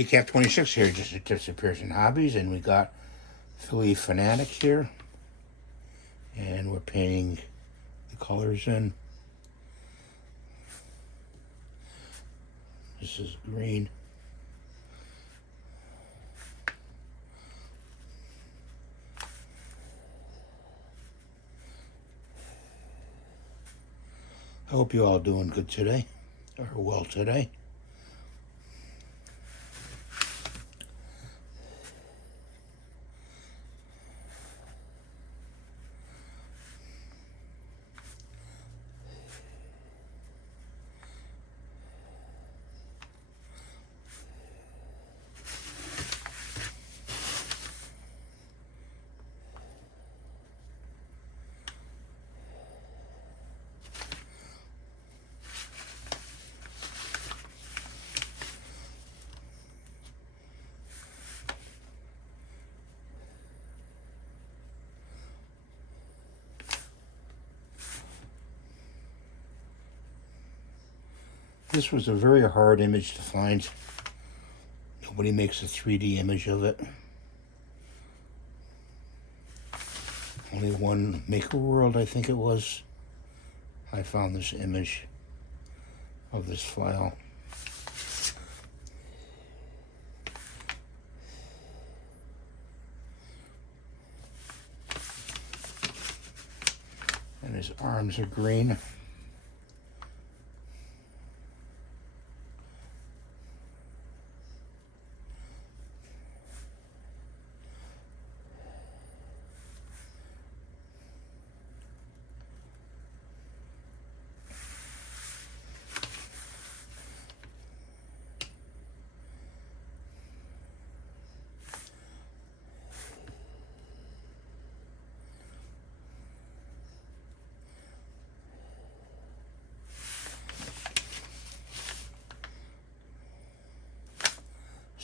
Recap 26 here, just a tips, appears and hobbies, and we got Philly Fanatic here, and we're painting the colors in. This is green. I hope you all doing good today, or well today. This was a very hard image to find. Nobody makes a 3D image of it. Only one Maker World, I think it was. I found this image of this file. And his arms are green.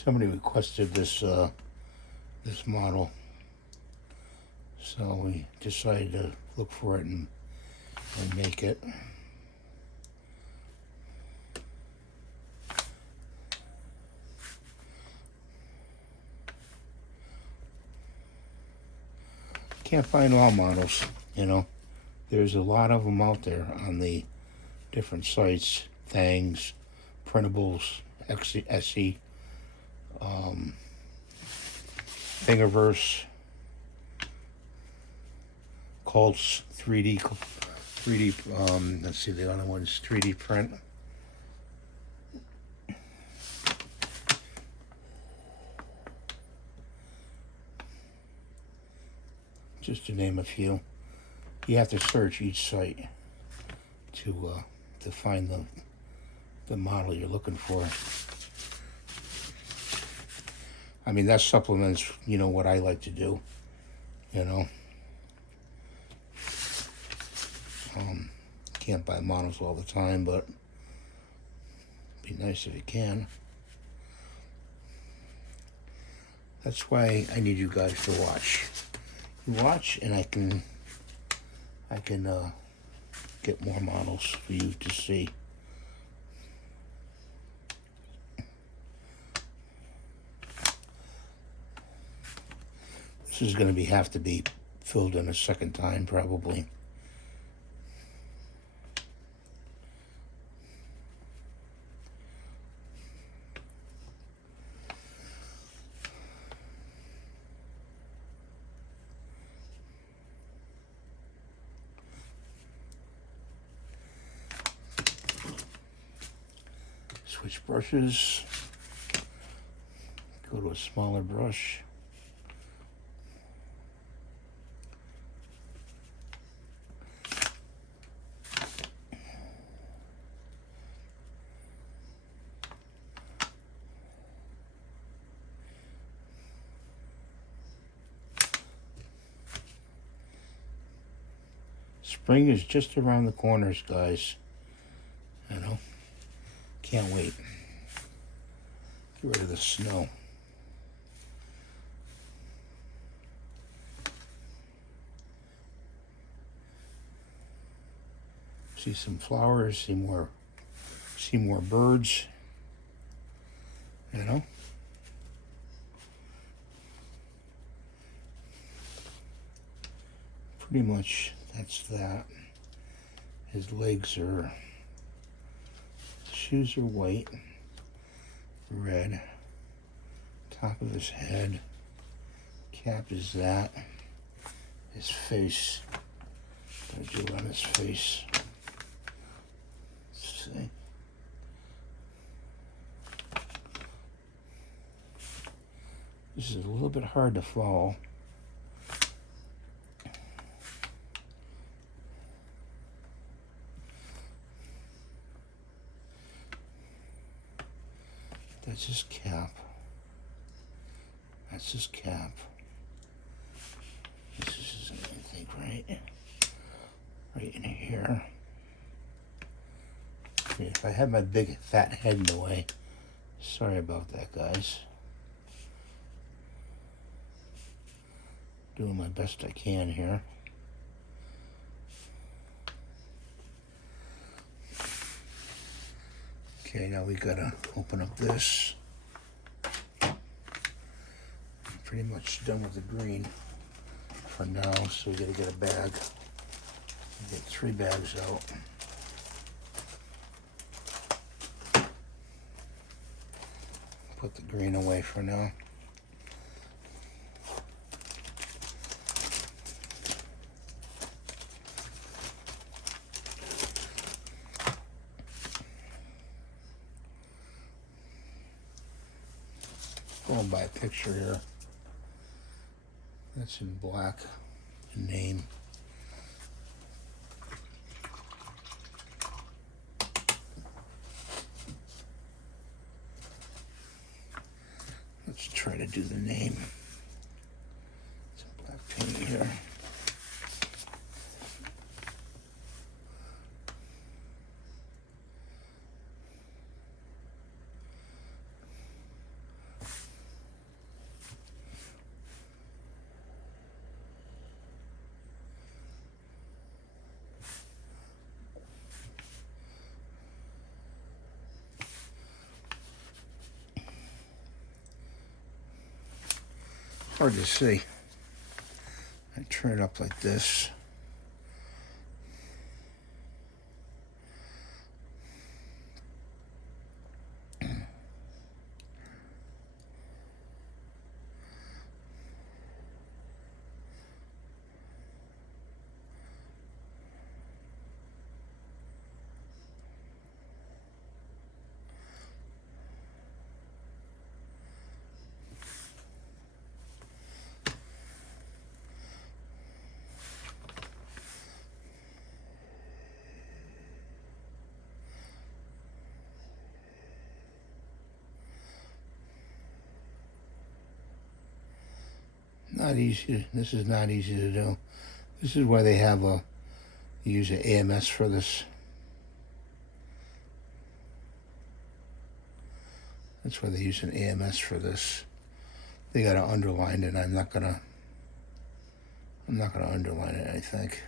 Somebody requested this this model, so we decided to look for it and make it. Can't find all models, you know. There's a lot of them out there on the different sites, Thangs, Printables, Etsy, Thingiverse, Colts, 3D, let's see, the other one's 3D print. Just to name a few. You have to search each site to find the model you're looking for. I mean, that supplements, you know, what I like to do, you know. Can't buy models all the time, but it'd be nice if you can. That's why I need you guys to watch. You watch, and I can get more models for you to see. This is going to have to be filled in a second time, probably. Switch brushes. Go to a smaller brush. Spring is just around the corners, guys. You know, can't wait. Get rid of the snow. See some flowers, see more birds. You know, pretty much that's that. His legs are, shoes are white, red. Top of his head, cap is that. His face, I'm gonna do it on his face. Let's see. This is a little bit hard to follow. That's his cap. That's his cap. This is, I think, right in here. If I had my big fat head in the way, sorry about that, guys. Doing my best I can here. Okay, now we gotta open up this. Pretty much done with the green for now, so we gotta get a bag. Get 3 bags out. Put the green away for now. Going by a picture here. That's in black. Name. Let's try to do the name. It's a black paint here. Hard to see. I turn it up like this. Not easy. This is not easy to do. This is why they have use an AMS for this. That's why they use an AMS for this. They got to underline it. I'm not gonna underline it, I think.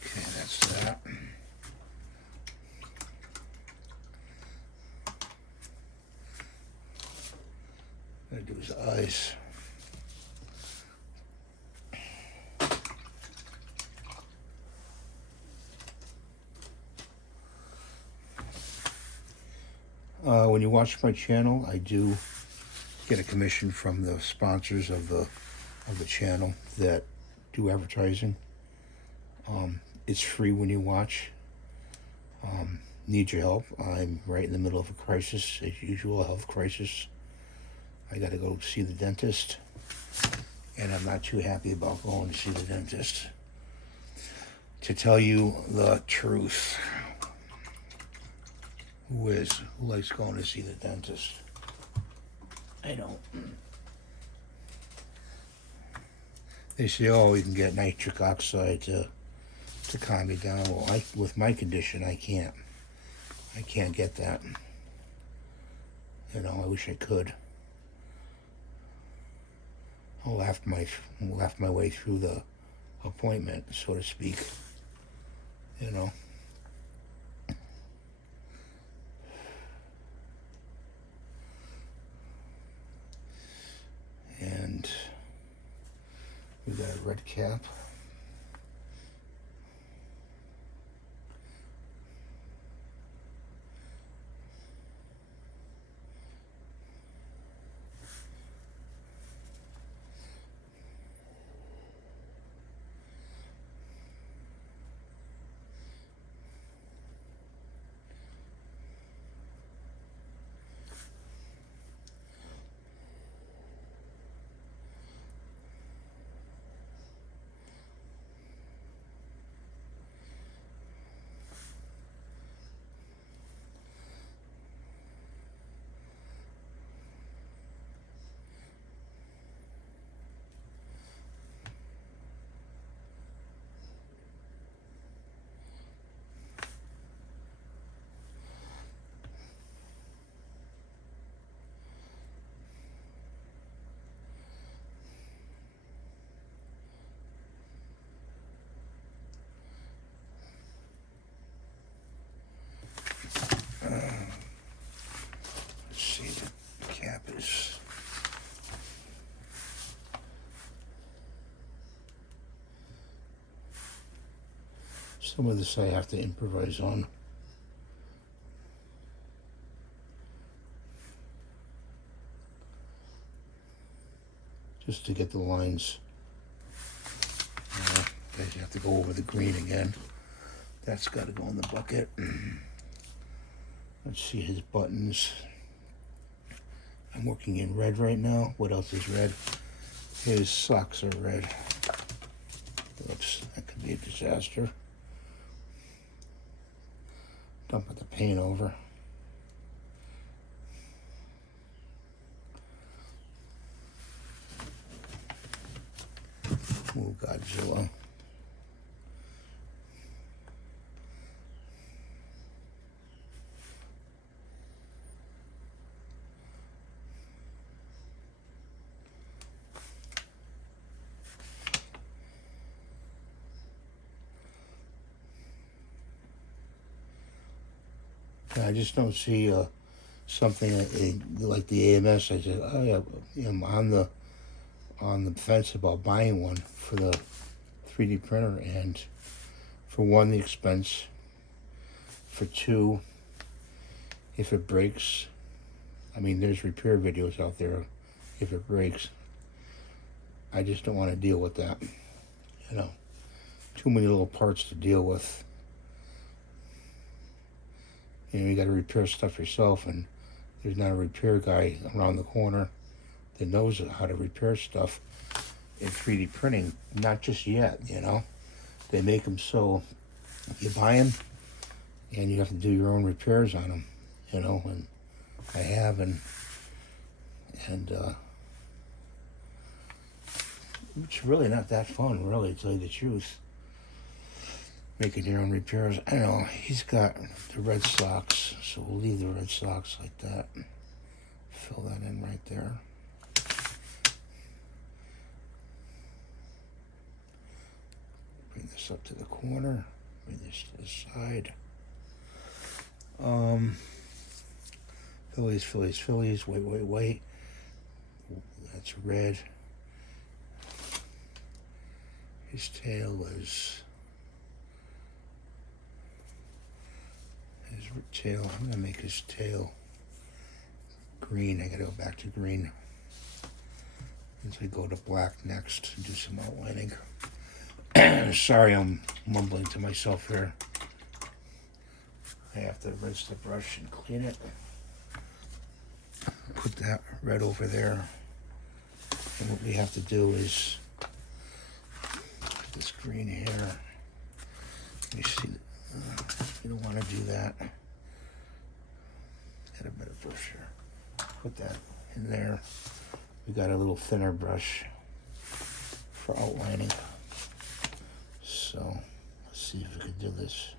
Okay, that's that. Gotta do his eyes. When you watch my channel, I do get a commission from the sponsors of the channel that do advertising. It's free when you watch. Need your help. I'm right in the middle of a crisis, as usual, a health crisis. I gotta go see the dentist, and I'm not too happy about going to see the dentist. To tell you the truth, who likes going to see the dentist? I don't. They say, oh, you can get nitric oxide to calm me down. Well, with my condition, I can't get that. You know, I wish I could. I laughed my way through the appointment, so to speak. You know. red cap. Let's see, the cap is... Some of this I have to improvise on. Just to get the lines. Guys, you have to go over the green again. That's got to go in the bucket. Let's see his buttons. I'm working in red right now. What else is red? His socks are red. Oops, that could be a disaster. Dumping the paint over. Ooh, Godzilla. I just don't see something like the AMS. I said, oh yeah, I'm on the fence about buying one for the 3D printer, and for one, the expense. For two, if it breaks, I mean, there's repair videos out there. If it breaks, I just don't want to deal with that. You know, too many little parts to deal with. You know, you got to repair stuff yourself, and there's not a repair guy around the corner that knows how to repair stuff in 3D printing. Not just yet, you know. They make them so you buy them, and you have to do your own repairs on them, you know. And I have, and it's really not that fun, really, to tell you the truth. Making your own repairs. I don't know. He's got the red socks, so we'll leave the red socks like that. Fill that in right there. Bring this up to the corner. Bring this to the side. Phillies, Phillies, Phillies. Wait, wait, wait. That's red. His tail is... His tail, I'm going to make his tail green. I got to go back to green. As we go to black next and do some outlining. Sorry, I'm mumbling to myself here. I have to rinse the brush and clean it. Put that red over there. And what we have to do is put this green here. Let me see. You don't want to do that. Got a better brush here. Put that in there. We got a little thinner brush for outlining. So let's see if we can do this.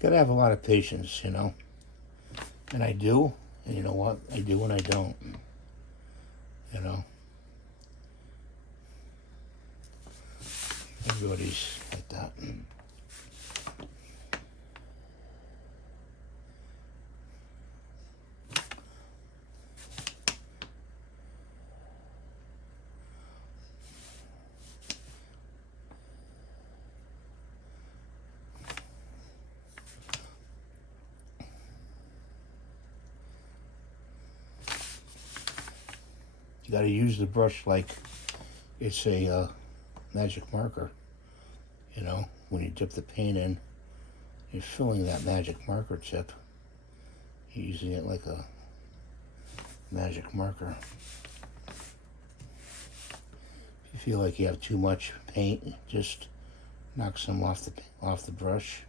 Gotta have a lot of patience, you know. And I do, and you know what? I do and I don't. You know. Everybody's like that. You got to use the brush like it's a magic marker. You know, when you dip the paint in, you're filling that magic marker tip. You're using it like a magic marker. If you feel like you have too much paint, just knock some off the brush.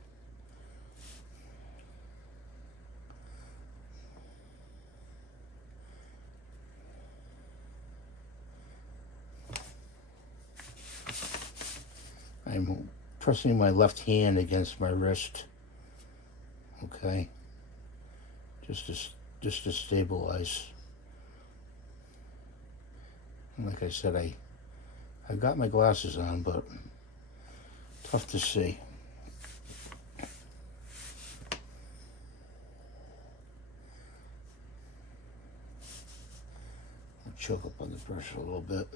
I'm pressing my left hand against my wrist, okay, just to stabilize. And like I said, I got my glasses on, but tough to see. I'll choke up on the brush a little bit.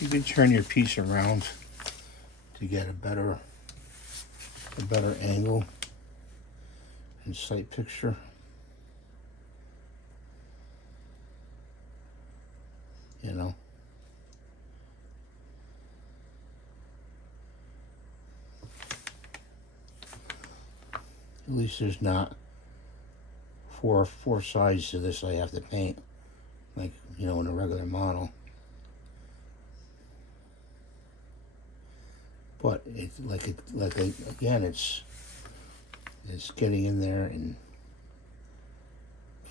You can turn your piece around to get a better angle and sight picture. You know. At least there's not four sides to this I have to paint, like, you know, in a regular model. But it's again, it's getting in there and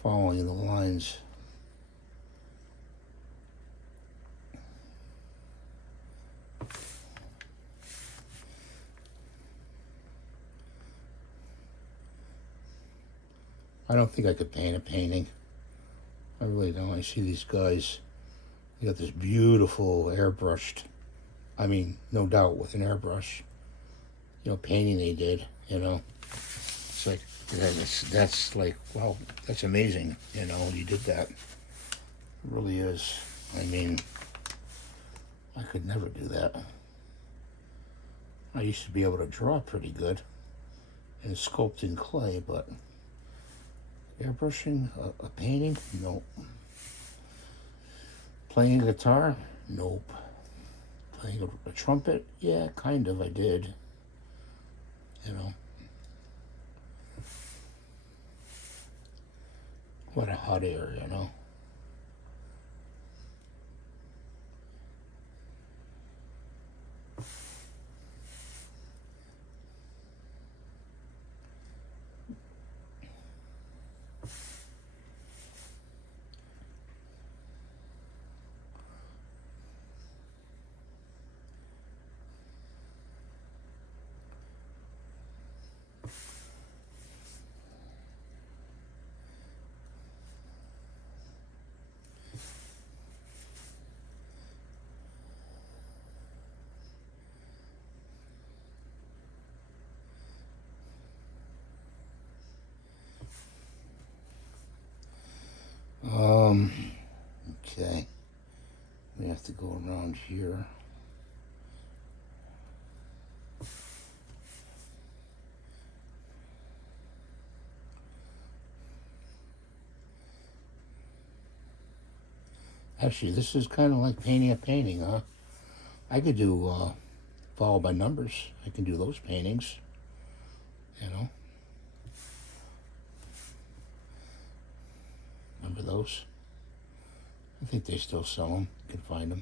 following the lines. I don't think I could paint a painting. I really don't. I see these guys, they got this beautiful airbrushed, I mean, no doubt with an airbrush, you know, painting they did, you know. It's like, that's like, wow, that's amazing, you know, you did that. It really is. I mean, I could never do that. I used to be able to draw pretty good and sculpt in clay, but airbrushing a painting, nope. Playing a guitar, nope. Playing a trumpet, yeah, kind of, I did, you know. What a hot air, you know. Okay. We have to go around here. Actually, this is kind of like painting a painting, huh? I could do follow by numbers. I can do those paintings, you know. Remember those? I think they still sell them. You can find them.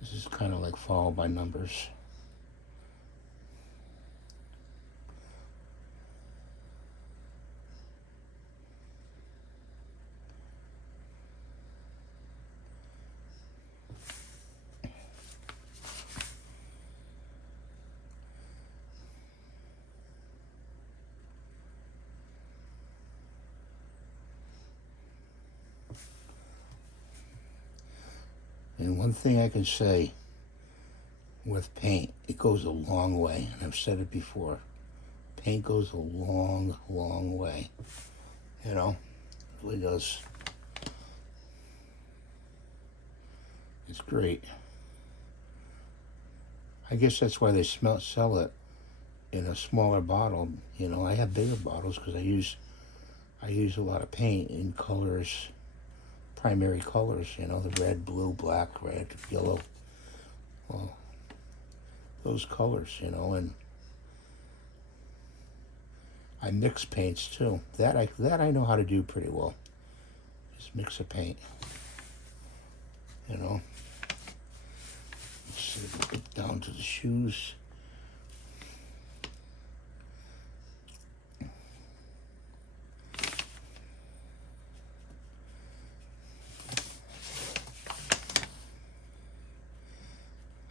This is kind of like follow by numbers. And one thing I can say with paint, it goes a long way. And I've said it before. Paint goes a long, long way. You know, it really does. It's great. I guess that's why they sell it in a smaller bottle. You know, I have bigger bottles because I use a lot of paint in colors, primary colors. You know, the red, blue, black, red, yellow. Well, those colors. You know, and I mix paints too. That I know how to do pretty well. Just mix a paint. You know. Let's get down to the shoes.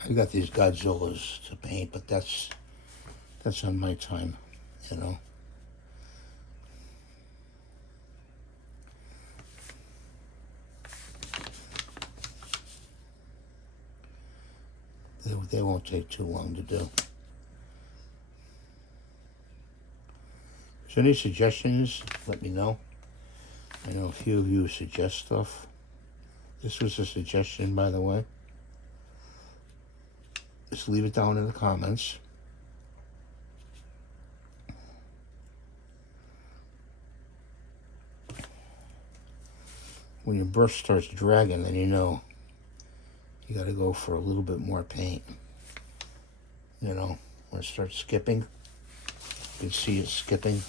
I got these Godzillas to paint, but that's on my time, you know. They won't take too long to do. Is there any suggestions? Let me know. I know a few of you suggest stuff. This was a suggestion, by the way. Just leave it down in the comments. When your brush starts dragging, then you know you got to go for a little bit more paint. You know, when it starts skipping, you can see it skipping.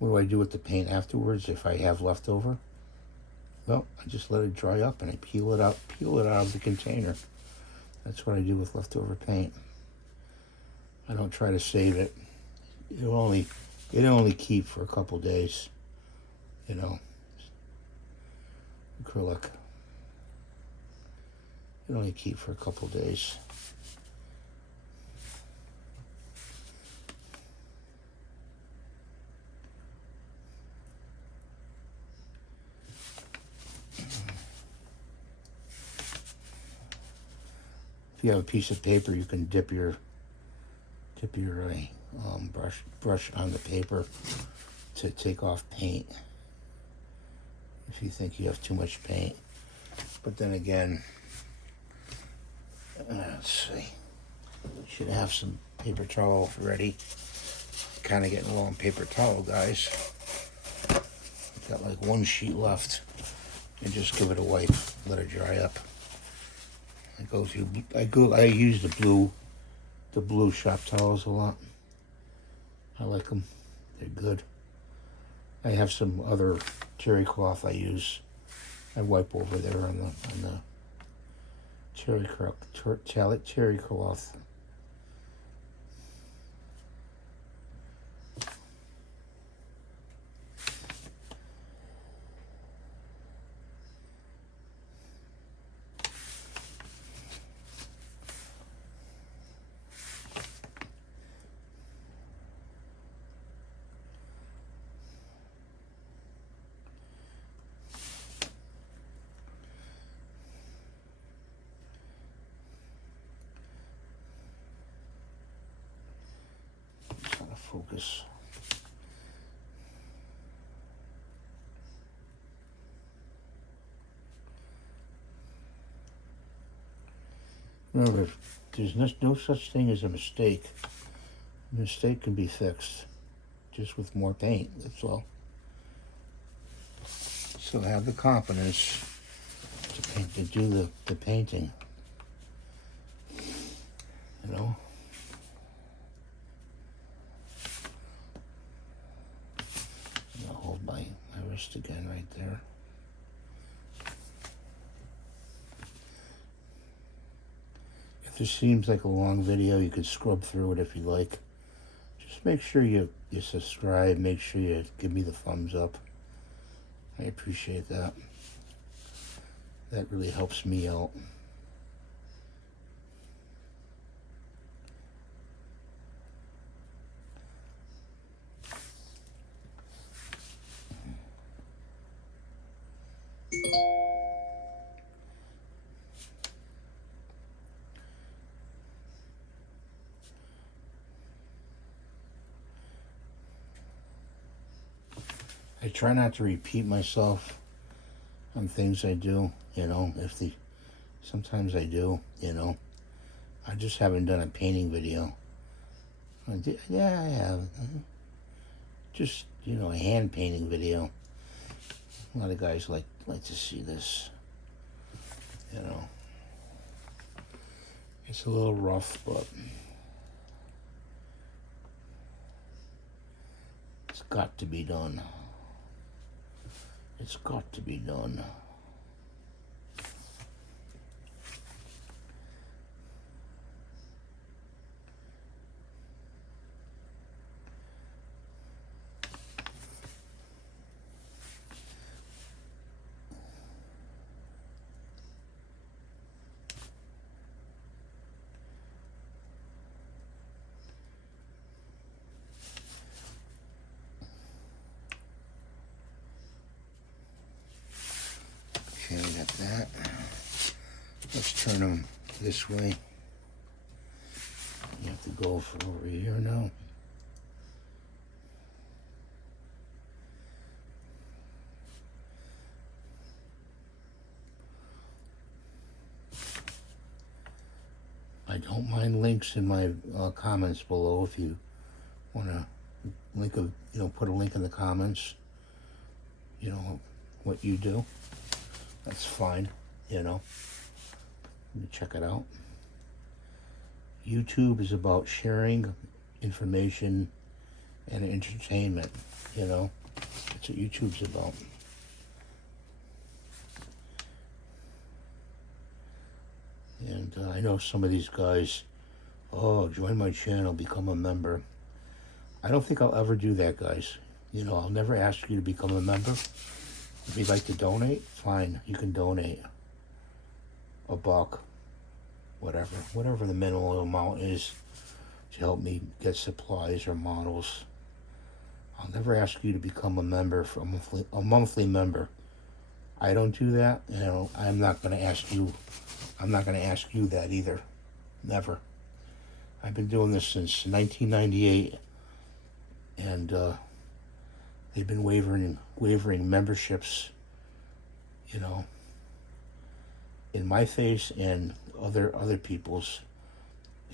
What do I do with the paint afterwards if I have leftover? Well, I just let it dry up and I peel it out of the container. That's what I do with leftover paint. I don't try to save it. It'll only keep for a couple days. You know, acrylic. It'll only keep for a couple days. If you have a piece of paper, you can dip your brush on the paper to take off paint if you think you have too much paint. But then again, let's see, should have some paper towel ready. Kind of getting low on paper towel, guys. Got like one sheet left, and just give it a wipe, let it dry up. I use the blue shop towels a lot. I like them. They're good. I have some other terry cloth I use. I wipe over there on the terry cloth. focus. Remember, there's no such thing as a mistake. A mistake can be fixed just with more paint, that's all. So have the confidence to do the painting, you know. I'll hold my wrist again right there. If this seems like a long video, you could scrub through it if you like. Just make sure you subscribe, make sure you give me the thumbs up. I appreciate that. That really helps me out. I try not to repeat myself on things I do, you know, sometimes I do, you know. I just haven't done a painting video. Yeah, I have. Just, you know, a hand painting video. A lot of guys like to see this, you know. It's a little rough, but it's got to be done. It's got to be done. Okay, we got that. Let's turn them this way. You have to go for over here now. I don't mind links in my comments below if you want to put a link in the comments. You know what you do. That's fine, you know. Let me check it out. YouTube is about sharing information and entertainment, you know. That's what YouTube's about. And I know some of these guys, oh, join my channel, become a member. I don't think I'll ever do that, guys. You know, I'll never ask you to become a member. If you'd like to donate, fine, you can donate $1, whatever the minimal amount is to help me get supplies or models. I'll never ask you to become a member, for a monthly member. I don't do that, and I'm not going to ask you. I'm not going to ask you that either. Never. I've been doing this since 1998, and they've been wavering memberships, you know, in my face and other people's.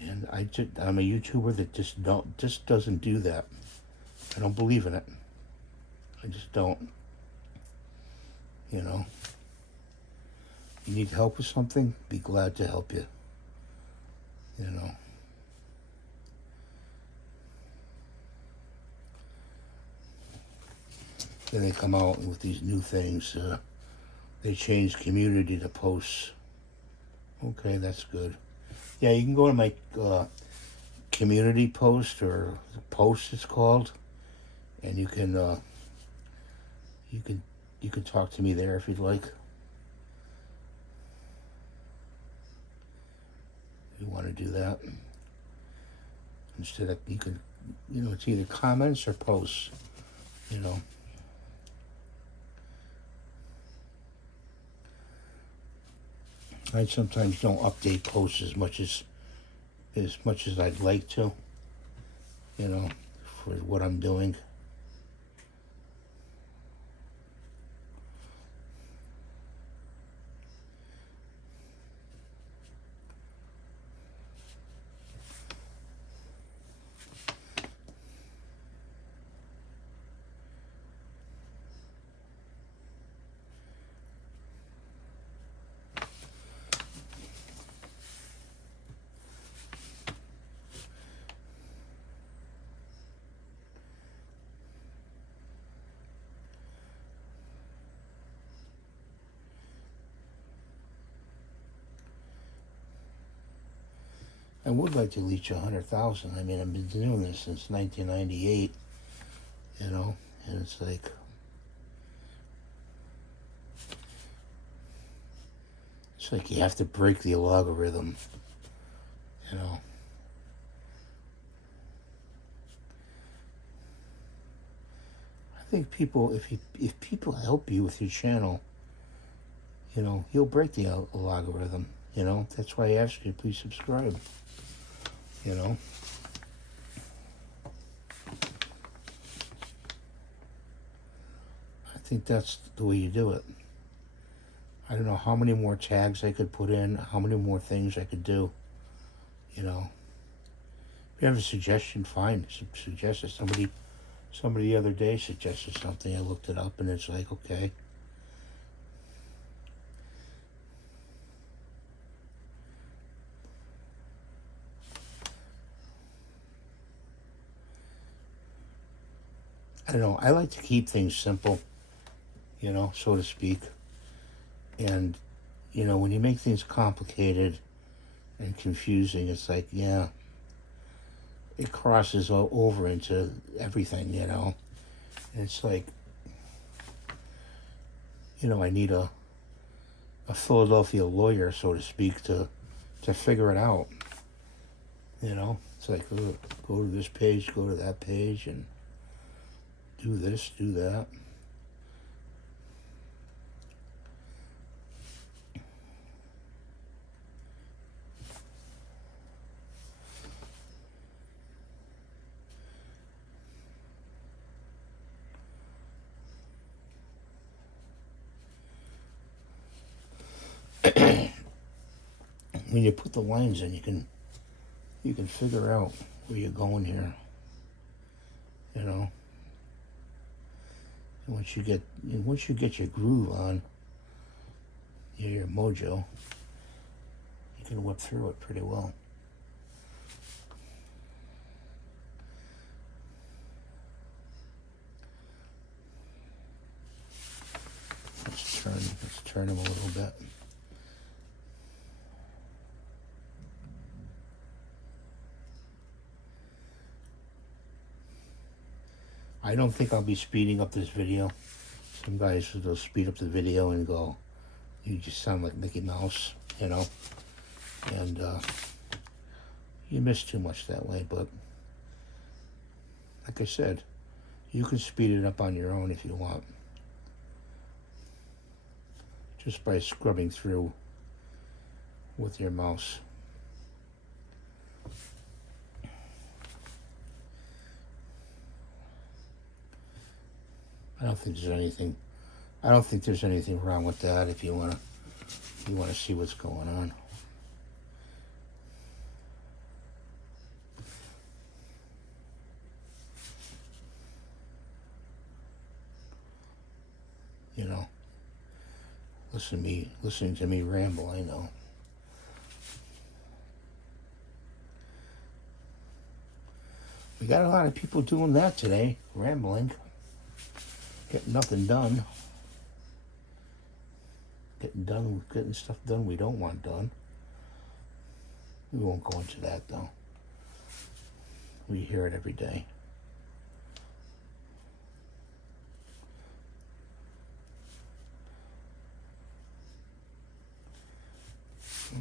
And I'm a YouTuber that just doesn't do that. I don't believe in it. I just don't. You know. You need help with something, be glad to help you. You know. Then they come out with these new things. They change community to posts. Okay, that's good. Yeah, you can go to my community post, or post it's called, and you can talk to me there if you'd like. If you want to do that, instead of it's either comments or posts. You know. I sometimes don't update posts as much as I'd like to, you know, for what I'm doing. I would like to reach 100,000. I mean, I've been doing this since 1998, you know, and it's like you have to break the logarithm, you know. I think people, if people help you with your channel, you know, you'll break the logarithm, you know. That's why I ask you to please subscribe, you know. I think that's the way you do it. I don't know how many more tags I could put in, how many more things I could do, you know. If you have a suggestion, fine. Suggest it. Somebody the other day suggested something. I looked it up, and it's like, okay. I don't know. I like to keep things simple, you know, so to speak. And, you know, when you make things complicated and confusing, it's like, yeah, it crosses over into everything, you know. And it's like, you know, I need a Philadelphia lawyer, so to speak, to figure it out. You know, it's like, go to this page, go to that page, and do this, do that. When you put the lines in, you can figure out where you're going here, you know. And once you get your groove on, your mojo, you can whip through it pretty well. Let's turn them a little bit. I don't think I'll be speeding up this video. Some guys will speed up the video and go, you just sound like Mickey Mouse, you know. And you miss too much that way. But like I said, you can speed it up on your own if you want. Just by scrubbing through with your mouse. I don't think there's anything wrong with that if you wanna see what's going on. You know, listening to me ramble, I know. We got a lot of people doing that today, rambling. Getting nothing done. Getting stuff done we don't want done. We won't go into that though. We hear it every day.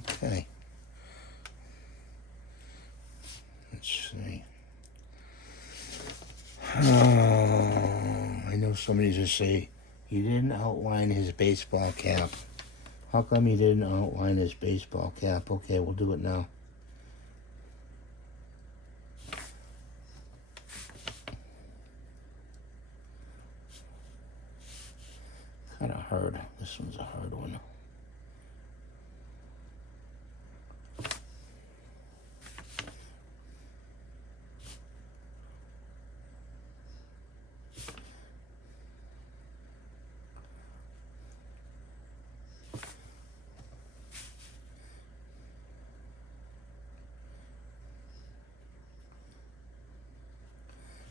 Okay. Let's see. I know somebody's just say, he didn't outline his baseball cap. How come he didn't outline his baseball cap? Okay, we'll do it now. hard. This one's a hard one.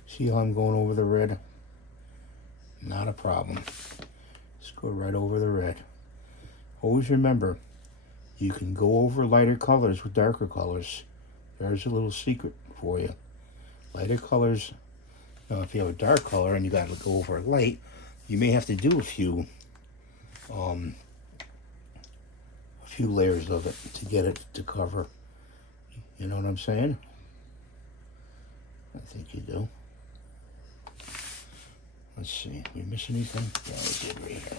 See how I'm going over the red? Not a problem. Just go right over the red. Always remember, you can go over lighter colors with darker colors. There's a little secret for you. Lighter colors. Now, if you have a dark color and you got to go over a light, you may have to do a few layers of it to get it to cover. You know what I'm saying? I think you do. Let's see, we miss anything? Yeah, we did right here.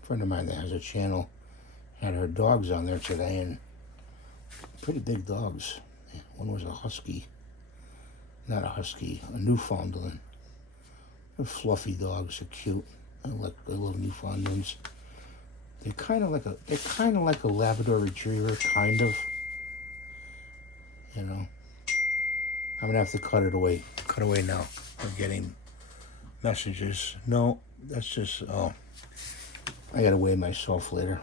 A friend of mine that has a channel had her dogs on there today, and pretty big dogs. One was a husky, not a husky, a Newfoundland. They're fluffy dogs, they're cute. I like the little Newfoundlands. They're kind of like a Labrador Retriever, kind of. You know. I'm gonna have to cut away now. I'm getting messages. No, that's just, oh, I gotta weigh myself later.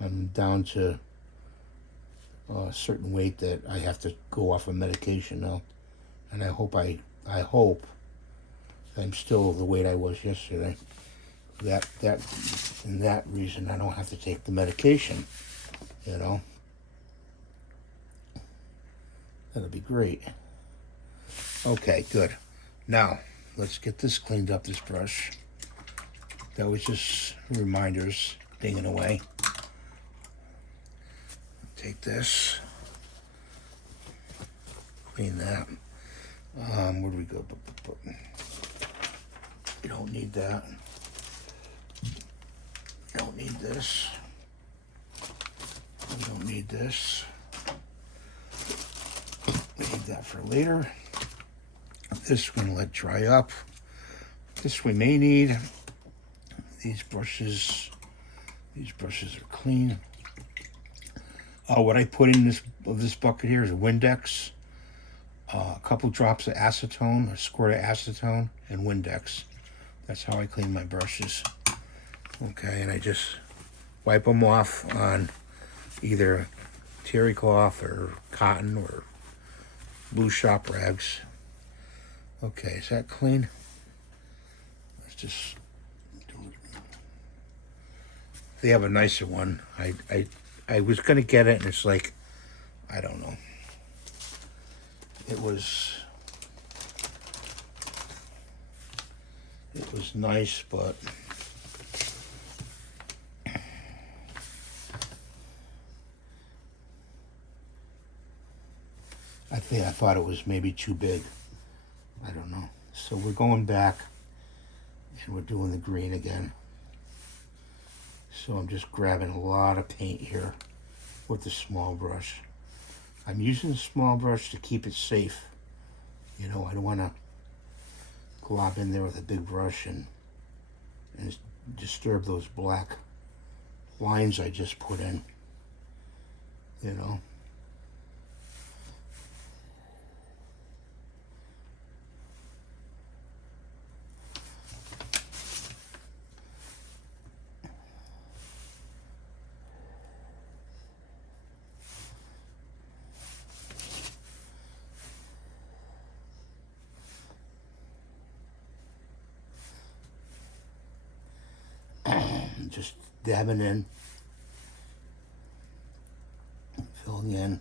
I'm down to a certain weight that I have to go off of medication now, and I hope I'm still the weight I was yesterday. That reason I don't have to take the medication, you know. That'll be great. Okay, good. Now, let's get this cleaned up, this brush. That was just reminders dinging away. Take this. Clean that. Where do we go? You don't need that. You don't need this. You don't need this. Leave that for later. This we're gonna let dry up. This we may need. These brushes are clean. What I put in this bucket here is Windex, a couple drops of acetone, a squirt of acetone, and Windex. That's how I clean my brushes. Okay, and I just wipe them off on either terry cloth or cotton or blue shop rags. Okay, is that clean? Let's just do it. They have a nicer one. I was gonna get it, and it's like, I don't know. It was nice, but I thought it was maybe too big. I don't know. So we're going back, and we're doing the green again. So I'm just grabbing a lot of paint here with the small brush. I'm using the small brush to keep it safe. You know, I don't want to glob in there with a big brush and disturb those black lines I just put in. You know. Just dabbing in, filling in,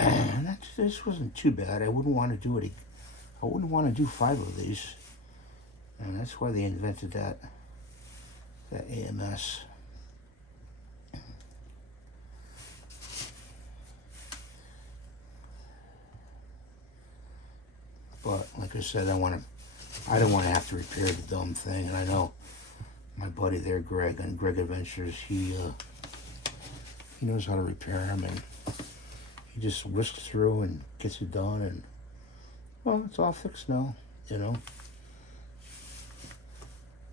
and this wasn't too bad. I wouldn't want to do it. I wouldn't want to do 5 of these, and that's why they invented that AMS. But like I said, I don't want to have to repair the dumb thing, and I know my buddy there, Greg, on Greg Adventures, he knows how to repair them, and he just whisks through and gets it done, and well, it's all fixed now, you know.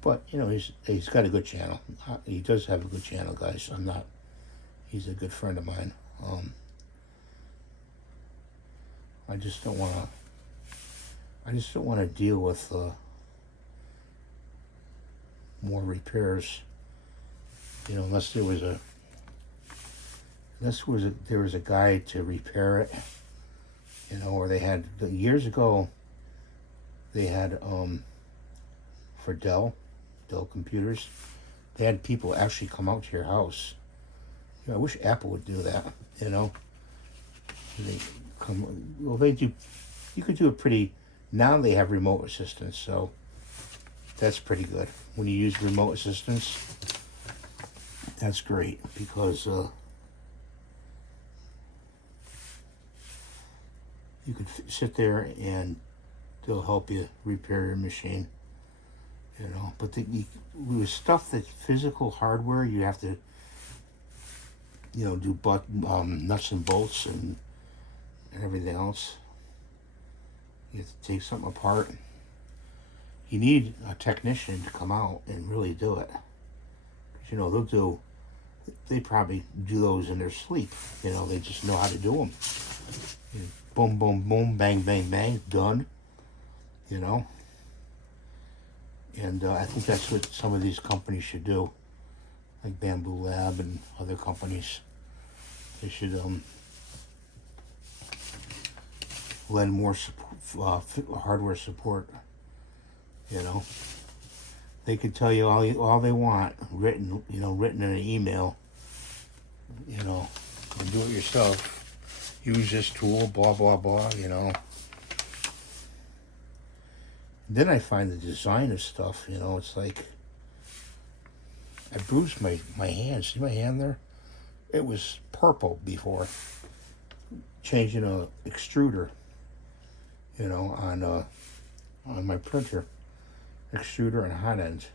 But you know, he's got a good channel. He does have a good channel, guys. He's a good friend of mine. I just don't want to deal with more repairs, you know, unless there was a guy to repair it, you know, or they had years ago. They had for Dell computers, they had people actually come out to your house. You know, I wish Apple would do that. You know, they come. Well, they do. You could do it pretty. Now they have remote assistance, so that's pretty good. When you use remote assistance, that's great because you could sit there and they'll help you repair your machine. You know, but with stuff that's physical hardware, you have to, you know, do nuts and bolts and everything else. You have to take something apart. You need a technician to come out and really do it. 'Cause, you know, they probably do those in their sleep. You know, they just know how to do them. You know, boom, boom, boom, bang, bang, bang, done. You know. And I think that's what some of these companies should do, like Bamboo Lab and other companies. They should lend more hardware support. You know, they could tell you all they want, written in an email. You know, and do it yourself. Use this tool, blah blah blah. You know. Then I find the design of stuff, you know, it's like, I bruised my hand. See my hand there? It was purple before. Changing a extruder, you know, on my printer. Extruder and hot end.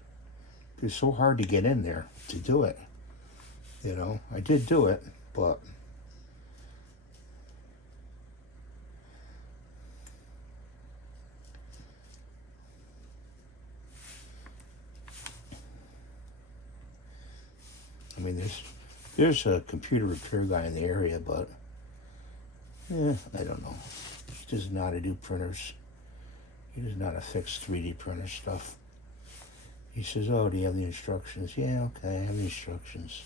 It was so hard to get in there to do it. You know, I did do it, but I mean, there's a computer repair guy in the area, but I don't know. He doesn't know how to do printers. He doesn't know how to fix 3D printer stuff. He says, "Oh, do you have the instructions?" Yeah, okay, I have the instructions.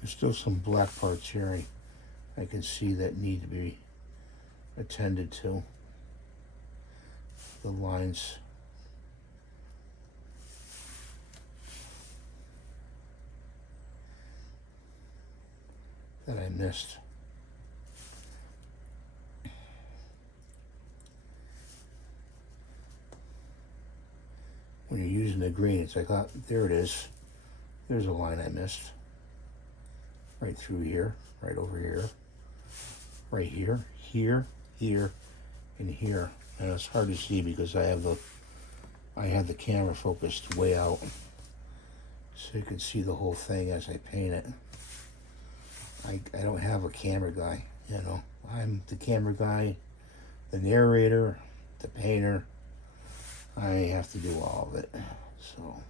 There's still some black parts here I can see that need to be attended to. The lines. That I missed. When you're using the green, it's like, oh, there it is. There's a line I missed. Right through here, right over here, right here, here, and here. And it's hard to see because I have the camera focused way out, so you can see the whole thing as I paint it. I don't have a camera guy, you know. I'm the camera guy, the narrator, the painter. I have to do all of it, so.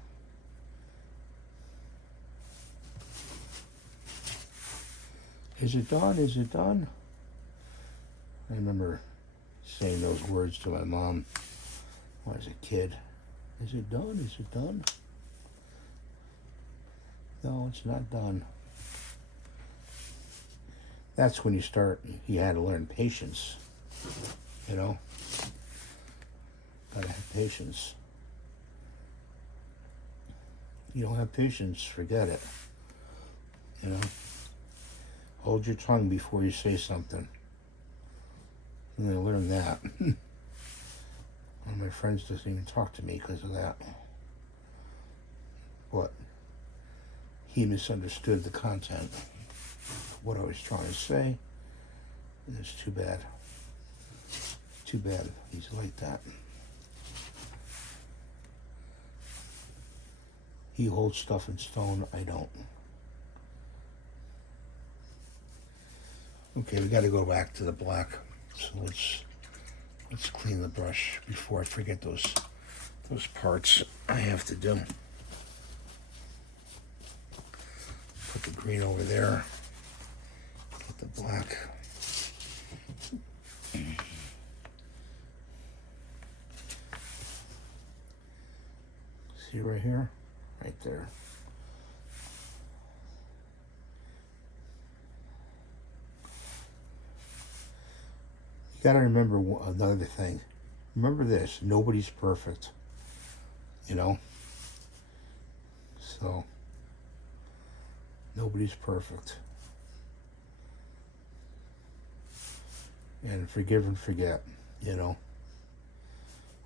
Is it done? Is it done? I remember saying those words to my mom when I was a kid. Is it done? Is it done? No, it's not done. That's when you had to learn patience, you know? Gotta have patience. You don't have patience, forget it, you know? Hold your tongue before you say something. I'm gonna learn that. One of my friends doesn't even talk to me because of that. What? He misunderstood the content of what I was trying to say. And it's too bad. Too bad he's like that. He holds stuff in stone, I don't. Okay, we gotta go back to the black. So let's clean the brush before I forget those parts I have to do. Put the green over there. Put the black. See right here? Right there. You gotta remember another thing. Remember this, nobody's perfect, you know? So, nobody's perfect. And forgive and forget, you know?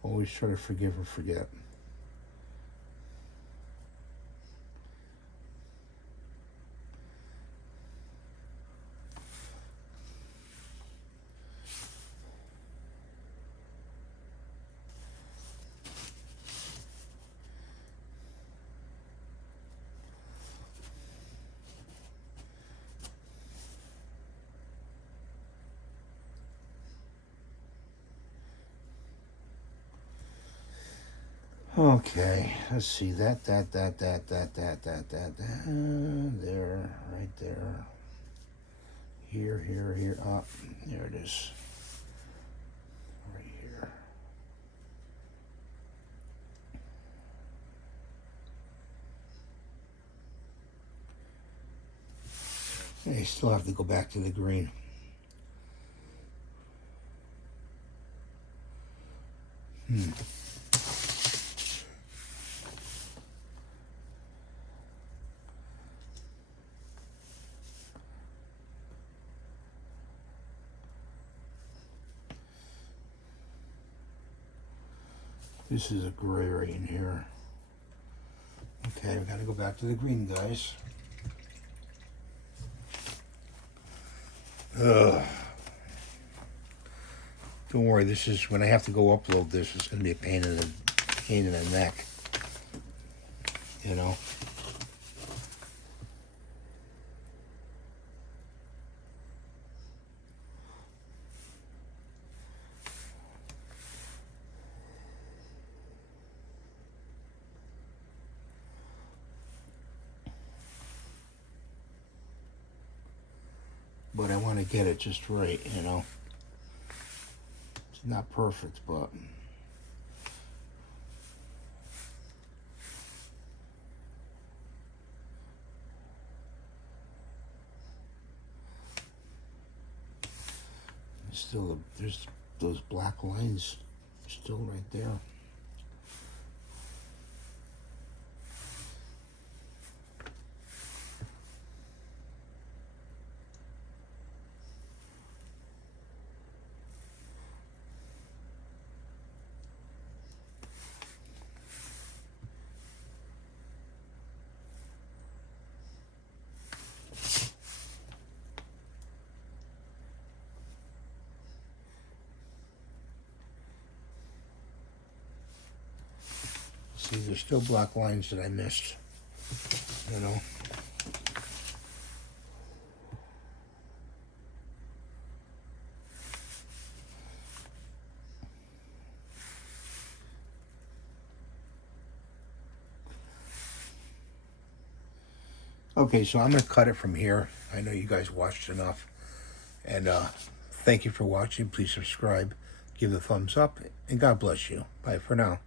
Always try to forgive and forget. Okay, let's see, that, there, right there, here, up, there it is, right here. And you still have to go back to the green. This is a gray right in here. Okay, we gotta go back to the green, guys. Ugh. Don't worry, this is when I have to go upload this, it's gonna be a pain in the neck. You know? But I want to get it just right, you know. It's not perfect, but still there's those black lines still right there. See, there's still black lines that I missed, you know. Okay, so I'm going to cut it from here. I know you guys watched enough. And thank you for watching. Please subscribe, give the thumbs up, and God bless you. Bye for now.